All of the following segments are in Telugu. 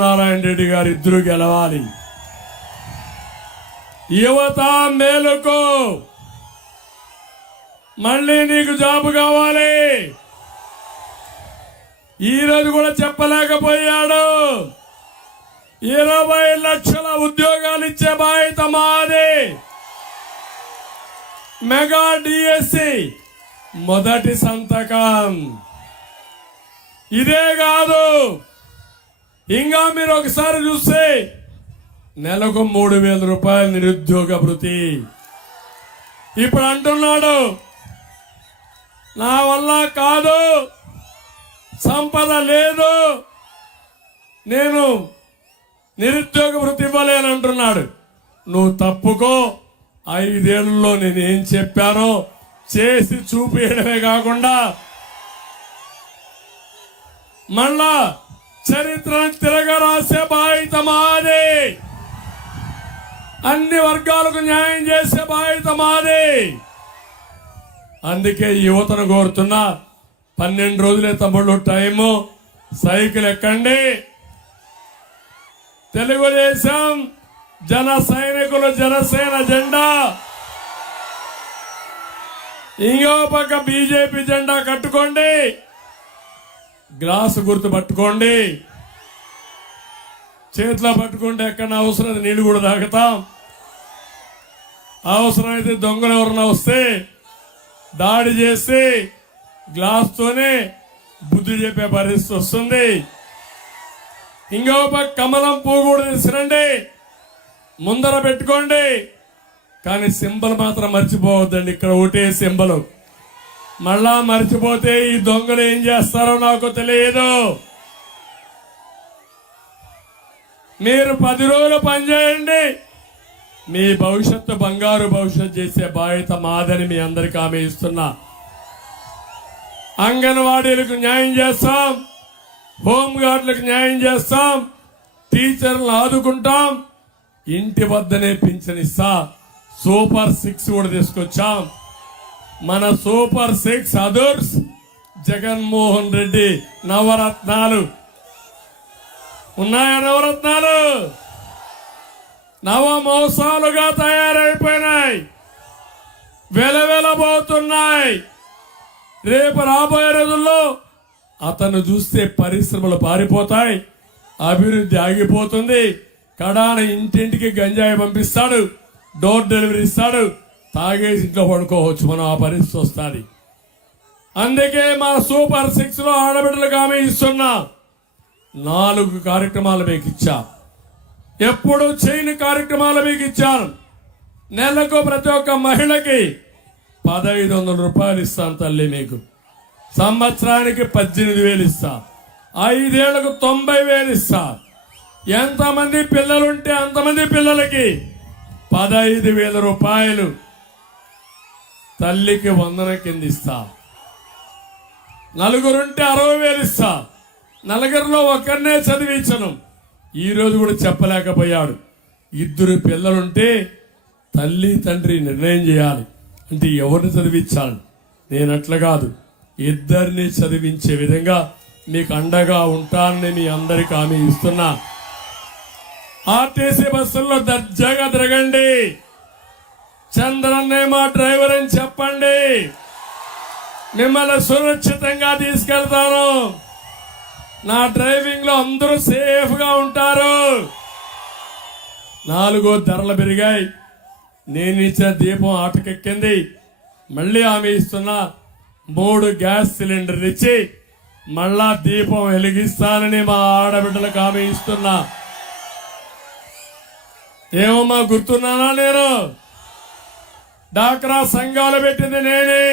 నారాయణ రెడ్డి గారు ఇద్దరు గెలవాలి. యువత మేలుకో, మళ్ళీ నీకు జాబ్ కావాలి. ఈరోజు కూడా చెప్పలేకపోయాడు. 20 లక్షల ఉద్యోగాలు ఇచ్చే బాధ్యత మాది. మెగా డిఎస్సి మొదటి సంతకం. ఇదే కాదు, ఇంకా మీరు ఒకసారి చూస్తే నెలకు 3,000 రూపాయలు నిరుద్యోగ భృతి. ఇప్పుడు అంటున్నాడు నా వల్ల కాదు, సంపద లేదు, నేను నిరుద్యోగ భృతి ఇవ్వలేను అంటున్నాడు. నువ్వు తప్పుకో. 5 ఏళ్లలో నేనేం చెప్పానో చేసి చూపించడమే కాకుండా మళ్ళా చరిత్రను తిరగరాసే బాధ్యత మాది. అన్ని వర్గాలకు న్యాయం చేసే బాధ్యత మాది. అందుకే యువతను కోరుతున్నా, 12 రోజులే తమ్ముళ్ళు టైము. సైకిల్ ఎక్కండి. తెలుగుదేశం జన సైనికులు జనసేన జెండా, ఇంకో పక్క బీజేపీ జెండా కట్టుకోండి. గ్లాసు గుర్తు పట్టుకోండి. చేతిలో పట్టుకుంటే ఎక్కడ అవసరం నీళ్లు కూడా తాగుతాం. అవసరమైతే దొంగలు ఎవరన్నా వస్తే దాడి చేసి గ్లాస్తోనే బుద్ధి చెప్పే పరిస్థితి వస్తుంది. ఇంకో పక్క కమలం పువ్వు కూడా తీసుకురండి, ముందర పెట్టుకోండి. కానీ సింబల్ మాత్రం మర్చిపోవద్దండి. ఇక్కడ ఒకటే సింబల్. మళ్ళా మర్చిపోతే ఈ దొంగలు ఏం చేస్తారో నాకు తెలియదు. మీరు 10 రోజులు పనిచేయండి, మీ భవిష్యత్తు బంగారు భవిష్యత్తు చేసే బాధ్యత మాదని మీ అందరికీ హామీ ఇస్తున్నా. అంగన్వాడీలకు న్యాయం చేస్తాం, హోంగార్డులకు న్యాయం చేస్తాం, టీచర్లను ఆదుకుంటాం, ఇంటి వద్దనే పింఛన్ ఇస్తా. సూపర్ 6 కూడా తీసుకొచ్చాం. మన సూపర్ 6 అదర్స్ జగన్మోహన్ రెడ్డి నవరత్నాలు ఉన్నాయా? నవరత్నాలు నవ మోసాలుగా తయారైపోయినాయి, వెలవెలబోతున్నాయి. రేపు రాబోయే రోజుల్లో అతను చూస్తే పరిశ్రమలు పారిపోతాయి, అభివృద్ధి ఆగిపోతుంది. కడాన ఇంటింటికి గంజాయి పంపిస్తాడు, డోర్ డెలివరీ ఇస్తాడు, తాగేసి ఇంట్లో పడుకోవచ్చు. మనం ఆ పరిస్థితి వస్తుంది. అందుకే మా సూపర్ 6 లో ఆడబిడ్డలకు హామీ ఇస్తున్నా. 4 కార్యక్రమాలు మీకు ఇచ్చా, ఎప్పుడు చేయని కార్యక్రమాలు మీకు ఇచ్చాను. నెలకు ప్రతి ఒక్క మహిళకి 1,500 రూపాయలు ఇస్తాను తల్లి. మీకు సంవత్సరానికి 18,000 ఇస్తా. 5 ఏళ్లకు 90,000 ఇస్తా. ఎంతమంది పిల్లలుంటే అంతమంది పిల్లలకి 15,000 రూపాయలు తల్లికి వందన కింద ఇస్తా. నలుగురుంటే 60,000 ఇస్తా. నలుగురిలో ఒకరినే చదివించను. ఈ రోజు కూడా చెప్పలేకపోయాడు. 2 పిల్లలుంటే తల్లి తండ్రి నిర్ణయం చేయాలి. అంటే ఎవరిని చదివించాలి? నేను అట్లా కాదు, 2 చదివించే విధంగా మీకు అండగా ఉంటానని మీ అందరికీ హామీ ఇస్తున్నా. ఆర్టీసీ బస్సుల్లో దర్జాగా తిరగండి. చంద్రన్నే మా డ్రైవర్ అని చెప్పండి. మిమ్మల్ని సురక్షితంగా తీసుకెళ్తాను. నా డ్రైవింగ్ లో అందరూ సేఫ్ గా ఉంటారు. 4 ధరలు పెరిగాయి. నేను ఇచ్చిన దీపం ఆటకెక్కింది. మళ్ళీ హామీ ఇస్తున్నా, 3 గ్యాస్ సిలిండర్లు ఇచ్చి మళ్ళా దీపం వెలిగిస్తానని మా ఆడబిడ్డలకు హామీ ఇస్తున్నా. ఏమమ్మా గుర్తున్నానా? నేను డాక్రా సంఘాలు పెట్టింది నేనే.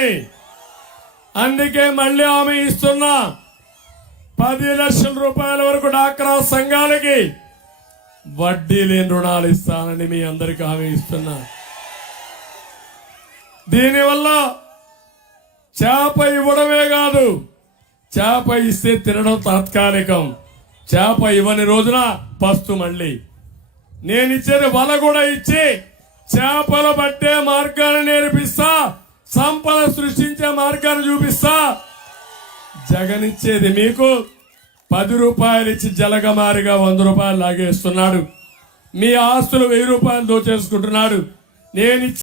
అందుకే మళ్ళీ హామీ ఇస్తున్నా, 10 లక్షల రూపాయల వరకు డాక్రా సంఘాలకి వడ్డీ లేని రుణాలు ఇస్తానని మీ అందరికీ హామీ ఇస్తున్నా. దీనివల్ల చేప ఇవ్వడమే కాదు, చేప ఇస్తే తినడం తాత్కాలికం, చేప ఇవ్వని రోజున పస్తు. మళ్ళీ నేను ఇచ్చేది వల కూడా ఇచ్చి చేపలు పట్టే మార్గాన్ని నేర్పిస్తా, సంపద సృష్టించే మార్గాన్ని చూపిస్తా. జగన్ ఇచ్చేది మీకు రూపాయలు ఇచ్చి జలగమారిగా 100 రూపాయలు లాగేస్తున్నాడు. మీ ఆస్తులు 1000 రూపాయలు దోచేసుకుంటున్నాడు. నేను